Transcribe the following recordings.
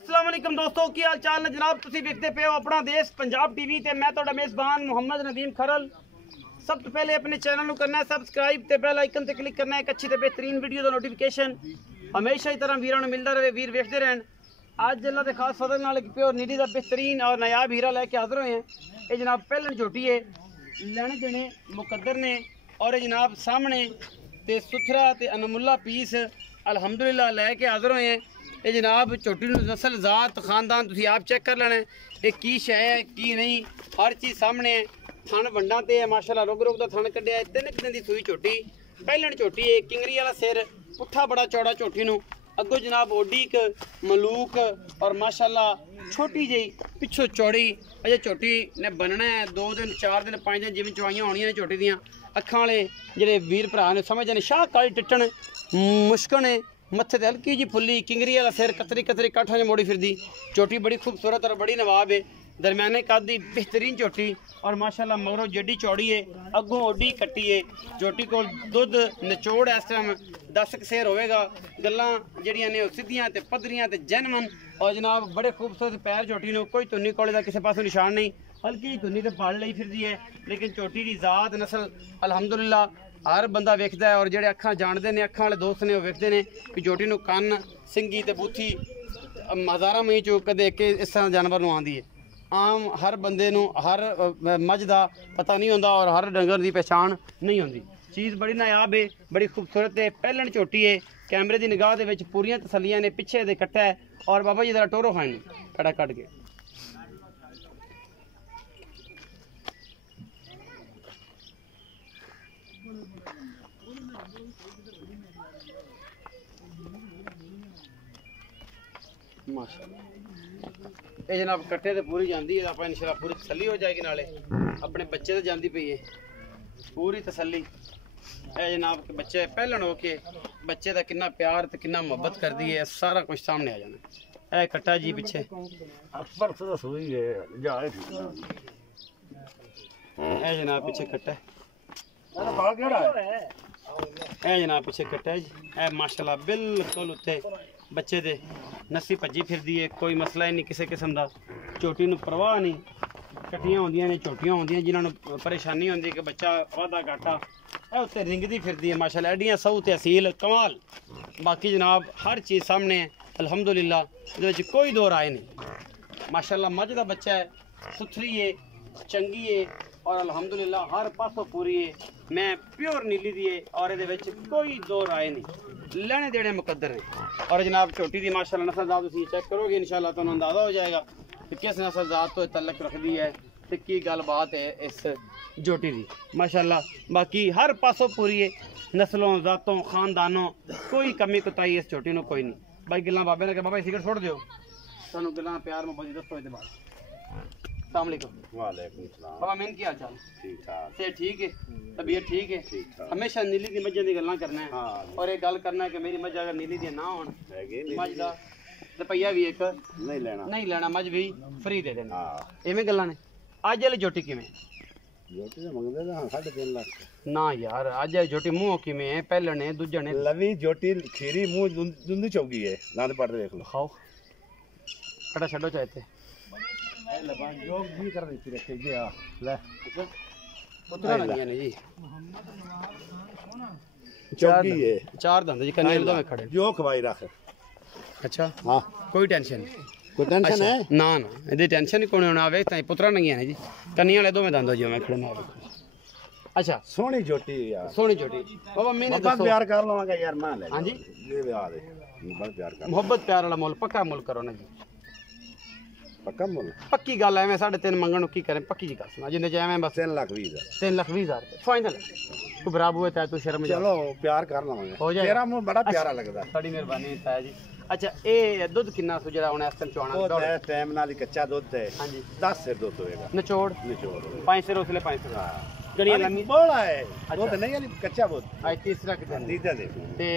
अस्सलाम वालेकुम दोस्तों, की हाल चाल ने जनाब। तुसी देखते पे हो अपना देश पंजाब टीवी ते मैं तुहाडा मेज़बान मुहम्मद नदीम खरल। सब तो पहले अपने चैनल को करना है सबसक्राइब ते बेल आइकन ते क्लिक करना है। एक अच्छी ते बेहतरीन वीडियो का नोटिफिकेशन हमेशा ही तरह वीरां नूं मिलदा रहे, वीर वेखदे रहन। अज अल्लाह के खास फजल नाल एक प्योर नीली का बेहतरीन और नायाब हीरा लैके हाजिर हुए हैं। ये जनाब पहलन झोटी है, लैने देने मुकद्दर ने और ये जनाब सामने ते सुथरा ते अनमुल्ला पीस अल्हम्दुलिल्लाह लैके हाजिर हुए हैं। ये जनाब झोटी नस्ल ज़ात खानदान तुसी आप चेक कर लेना ये की शै है की नहीं, हर चीज़ सामने है। थन वंडा ते है माशाल्लाह, रुक रुक दा थन कड्ढिया है। 3 दिन दी सूई झोटी, पहलन झोटी है, किंगरी वाला सिर, पुट्ठा बड़ा चौड़ा झोटी नूं, अगो जनाब ओडीक मलूक और माशाल्लाह छोटी जी पिछों चौड़ी। अजे झोटी ने बनना है 2 दिन 4 दिन 5 दिन जिवें चवाइयां होनियां ने झोटी दियां। अखां वाले जेह्ड़े वीर भरा ने समझदे ने शाह काली टिट्टण मुश्कन है, मत्थे ते हल्की जी फुल्ली, किंगरी वाला सिर, कतरी कतरी काठा च मोड़ी फिरदी झोटी, बड़ी खूबसूरत और बड़ी नवाब है। दरम्याने कद दी बेहतरीन झोटी और माशाल्लाह मगरों जेडी चौड़ी है, अगों ओडी कट्टी है। झोटी को दुध निचोड़ इस टाइम 10 सेर होएगा। गल्लां जड़ियां ने सीधियां ते पद्धरियां ते जैनवन और जनाब बड़े खूबसूरत पैर झोटी ने, कोई धुन्नी कोले का किसी पासों निशान नहीं, हल्की धुन्नी ते पाल ली फिरदी है। लेकिन झोटी की ज़ात नस्ल अल्हम्दुलिल्लाह हर बंदा वेखदा है और जेड़े अखां जानते हैं, अखां वाले दोस्त ने, वेखते हैं कि झोटी नूं कन्न सिंगी ते बूथी हज़ारां मई चो कदे इस तरह जानवर नूं आंदी है। आम हर बंदे नूं हर मझ दा पता नहीं होंदा और हर डंगर की पहचान नहीं होंदी। चीज़ बड़ी नायाब है, बड़ी खूबसूरत है, पहलन झोटी है। कैमरे की निगाह दे विच पूरियां तसल्लियां ने, पिछे दे कट्टा है और बाबा जी दा टोरो खाने कड़ा कट के माशाल्लाह। ये जनाब कट्टे ते पूरी जाती है, आप इंशाल्लाह पूरी तसल्ली हो जाएगी। नाले अपने बच्चे तो जाती पई है पूरी तसल्ली। ये जनाब के बच्चे पहलन हो के बच्चे का कितना प्यार ते कितना मुहब्बत कर दी है, सारा कुछ सामने आ जाना। ए कट्टा जी पिछे ए जनाब पिछे कट्टा ए जनाब पिछे कट्टा जी। ए माशाल्लाह बिल्कुल उत्ते बच्चे दे नस्सी भज्जी फिरदी है, कोई मसला ही नहीं किसी किस्म का। झोटी नूं परवाह नहीं, कट्टियां होंदियां ने झोटियां होंदियां जिन्होंने परेशानी होंदी कि बच्चा वाधा घाटा उत्ते रिंगदी फिरदी है। माशाल्लाह एडियां सऊ ते असील कमाल। बाकी जनाब हर चीज़ सामने है अल्हम्दुलिल्लाह, इहदे कोई दो राय नहीं। माशाल्लाह मझ का बच्चा है, सुथरी है, चंगी है और अल्हम्दुलिल्लाह हर पासों पूरी है। मैं प्योर नीली दी है और ये कोई दो राय नहीं, लेने देने मुकद्दर है। और जनाब छोटी दी माशाल्लाह नस्ल ज़ात तुसीं चेक करोगे इंशाल्लाह तुहानूं अंदाज़ा हो जाएगा कि किस नस्ल ज़ात तो तल्लक रखती है तो की गल बात है इस झोटी दी माशाल्लाह। बाकी हर पासों पूरी है, नस्लों ज़ातों खानदानों कोई कमी कुताही इस झोटी नूं कोई नहीं। भाई गिल्लां बाबे ने कहा बाबा सिगरेट छोड़ दिओ, तुहानूं गिल्लां प्यार मोहब्बत दसो इहदे बाद। अस्सलाम वालेकुम। वालेकुम सलाम। बाबा मैन की हाल चाल? ठीक ठाक। से ठीक है, तबीयत ठीक है? ठीक ठाक। हमेशा नीली दी मज्जां दी गल्लां करना है। हाँ। और ये गल करना है कि मेरी मज्ज अगर नीली दी ना होण हैगे मज्ज दा रुपया भी एक नहीं लेना, मज्ज भी फ्री दे देना। हाँ। इवें गल्लां ने। अज वाली झोटी किवें? झोटी तो मंगदे ना 3.5 लाख। ना यार अज वाली झोटी मुंह किवें है, पहले ने दूजे ने लवी झोटी खीरी मुंह दुंदी चौकी है, नाद पड़ देख लो। खाओ कटा छड्डो चाहते लबान योग भी कर देती रखे जी। हां ले अच्छा पुत्रा लगियां ने जी, चौकी है 4 दंद जी, कन्ने दो में खड़े जो खवाई रख। अच्छा हां कोई टेंशन नहीं, कोई टेंशन है ना ना ਇਹਦੀ ਟੈਨਸ਼ਨ ਹੀ ਕੋਈ ਹੋਣਾ ਆਵੇ ਤਾਂ ਪੁੱਤਰਾ ਨਹੀਂ ਹੈ ਜੀ, ਕੰਨੀਆਂ ਵਾਲੇ ਦੋਵੇਂ ਦੰਦ ਜਿਵੇਂ ਖੜੇ ਨੇ। अच्छा सोहनी झोटी यार, सोहनी झोटी बाबा मैंने बहुत प्यार कर लवांगा यार मैं ले। हां जी ये आ दे बहुत प्यार कर, मोहब्बत प्यार वाला मोल पक्का मोल करो ना जी, पक्का मोल पक्की गल है। मैं 3.5 मंगण की करें, पक्की जी कर सुना जिंदे जाए मैं बस 3,20,000 3,20,000 फाइनल। तू बराबर हुए ताए तू शर्म जा, चलो प्यार कर लवांगे, हो जाए। तेरा मुंह बड़ा प्यारा लगदा। बड़ी मेहरबानी ताए जी। अच्छा ए दुध कितना सो जरा हुन इस टाइम चवाना वो है टाइम नाल ही कच्चा दूध है। हां जी 10 सेर दूध होएगा निचोड़ निचोड़ 5 सिर उसले 5 सिर हां गड़िया लम्मी बोला है दूध नहीं यानी कच्चा दूध। आज तीसरा कितने दीदा दे ते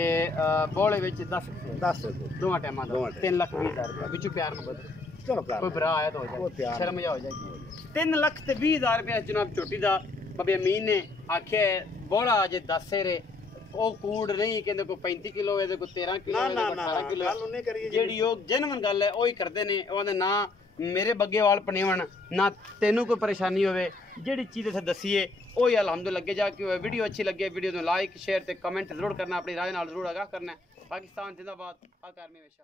बोले विच 10 सेर दूध दोवां टाइमां दा 3,20,000 रुपया विच प्यार को बदल। चलो प्यार कोई भरा आया तो हो जाए, शर्म जा हो जाएगी। 3,20,000 रुपया जनाब छोटी दा बाबे अमीन ने आखे बोला अजे 10 सेरे ਉਹ ਕੂੜ ਨਹੀਂ ਕਹਿੰਦੇ ਕੋਈ 35 ਕਿਲੋ ਇਹਦੇ ਕੋਈ 13 ਕਿਲੋ ਨਾ ਇਹਦੇ ਨਾ ਕੋਈ ਨਾ 18 ਕਿਲੋ ਗੱਲ ਉਹਨੇ ਕਰੀ ਜਿਹੜੀ ਉਹ ਜੈਨੂਇਨ ਗੱਲ ਹੈ ਉਹ ਹੀ ਕਰਦੇ ਨੇ ਉਹਦੇ ਨਾ ਮੇਰੇ ਬੱਗੇ ਵਾਲ ਪਨੇਵਣ ਨਾ ਤੈਨੂੰ ਕੋਈ ਪਰੇਸ਼ਾਨੀ ਹੋਵੇ ਜਿਹੜੀ ਚੀਜ਼ ਇੱਥੇ ਦਸੀਏ ਉਹ ਹੀ ਅਲਹਮਦੁਲਿਲਾ ਲੱਗੇ ਜਾ ਕੇ ਵੀਡੀਓ ਅੱਛੀ ਲੱਗੇ ਵੀਡੀਓ ਨੂੰ ਲਾਈਕ ਸ਼ੇਅਰ ਤੇ ਕਮੈਂਟ ਜ਼ਰੂਰ ਕਰਨਾ ਆਪਣੀ ਰਾਏ ਨਾਲ ਜ਼ਰੂਰ ਆਗਾਹ ਕਰਨਾ ਪਾਕਿਸਤਾਨ ਜਿੰਦਾਬਾਦ ਪਾਕ ਆਰਮੀ ਹਮੇਸ਼ਾ